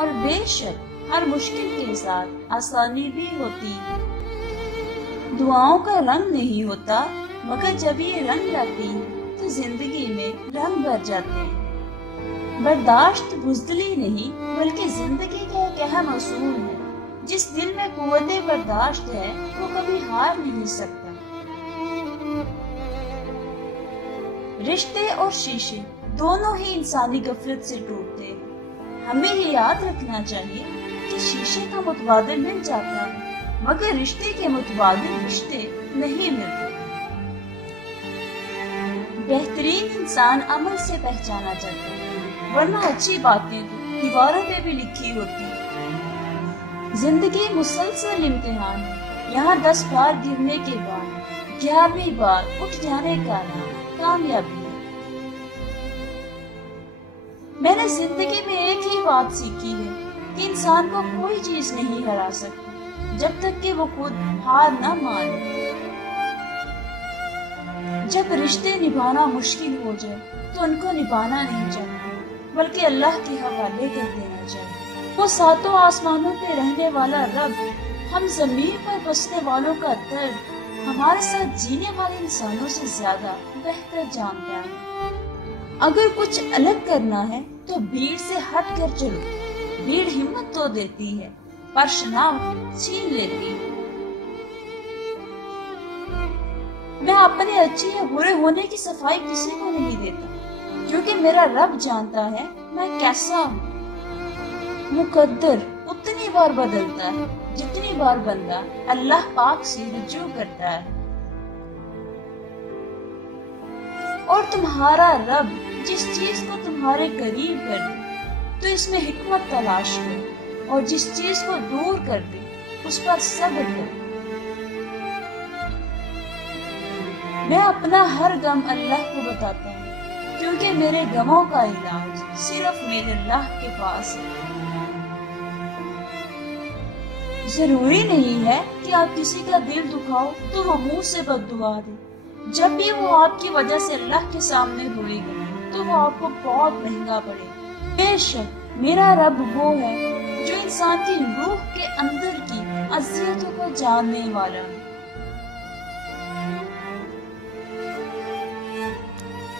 اور بے شک ہر مشکل کے ساتھ آسانی بھی ہوتی ہے۔ دعاؤں کا رنگ نہیں ہوتا، مگر جب یہ رنگ لاتی ہے تو زندگی میں رنگ بھر جاتے ہیں۔ برداشت بزدلی نہیں بلکہ زندگی کا ایک اہم اصول ہے۔ جس دل میں قوت برداشت ہے وہ کبھی ہار نہیں سکتا۔ رشتے اور شیشے دونوں ہی انسانی غفلت سے ٹوٹتے ہیں۔ ہمیں یہ یاد رکھنا چاہیے کہ شیشے کا متبادل مل جاتا ہے، مگر رشتے کے متبادل رشتے نہیں ملتے۔ بہترین انسان عمل سے پہچانا جاتا ہے، ورنہ اچھی باتیں تو دیواروں پہ بھی لکھی ہوتی ہیں۔ زندگی مسلسل امتحان ہے، یہاں 10 بار گرنے کے بعد 11ویں بار اٹھ جانے کا نام کامیابی ہے۔ میں نے زندگی میں ایک ہی بات سیکھی ہے کہ انسان کو کوئی چیز نہیں ہرا سکتی جب تک کہ وہ خود ہار نہ مانے۔ جب رشتے نبھانا مشکل ہو جائے تو ان کو نبھانا نہیں چاہیے بلکہ اللہ کے حوالے کر دینا چاہیے۔ وہ ساتوں آسمانوں پہ رہنے والا رب ہم زمین پر بسنے والوں کا درد ہمارے ساتھ جینے والے انسانوں سے زیادہ بہتر جانتا ہے۔ اگر کچھ الگ کرنا ہے تو بھیڑ سے ہٹ کر چلو۔ بھیڑ ہمت تو دیتی ہے پر شناخت چھین لیتی ہے۔ میں اپنے اچھے یا برے ہونے کی صفائی کسی کو نہیں دیتا، کیونکہ میرا رب جانتا ہے میں کیسا ہوں۔ مقدر اتنی بار بدلتا ہے جتنی بار بندہ اللہ پاک سے رجوع کرتا ہے۔ اور تمہارا رب جس چیز کو تمہارے قریب کر دے تو اس میں حکمت تلاش کرو، اور جس چیز کو دور کر دے اس پر صبر کرو۔ میں اپنا ہر غم اللہ کو بتاتا ہوں، کیونکہ میرے غموں کا علاج صرف میرے اللہ کے پاس ہے۔ ضروری نہیں ہے کہ آپ کسی کا دل دکھاؤ تو وہ منہ سے بد دعا دے۔ جب بھی وہ آپ کی وجہ سے اللہ کے سامنے روئے گا تو وہ آپ کو بہت مہنگا پڑے گا۔ بے شک میرا رب وہ ہے جو انسان کی روح کے اندر کی اذیتوں کو جاننے والا ہے۔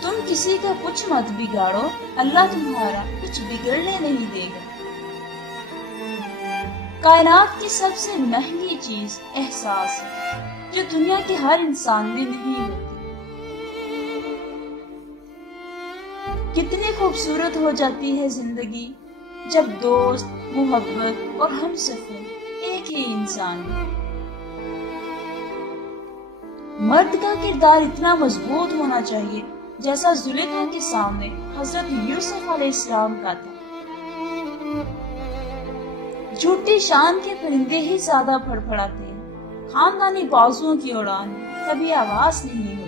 تم کسی کا کچھ مت بگاڑو، اللہ تمہارا کچھ بگڑنے نہیں دے گا۔ کائنات کی سب سے مہنگی چیز احساس ہے، جو دنیا کے ہر انسان میں نہیں ہوتی۔ کتنی خوبصورت ہو جاتی ہے زندگی جب دوست، محبت اور ہم سفر ایک ہی انسان ہے۔ مرد کا کردار اتنا مضبوط ہونا چاہیے جیسا زلیخا کے سامنے حضرت یوسف علیہ السلام کا تھا۔ جھوٹی شان کے پرندے ہی زیادہ پھڑپھڑاتے ہیں، خاندانی بازوؤں کی اڑان کبھی آواز نہیں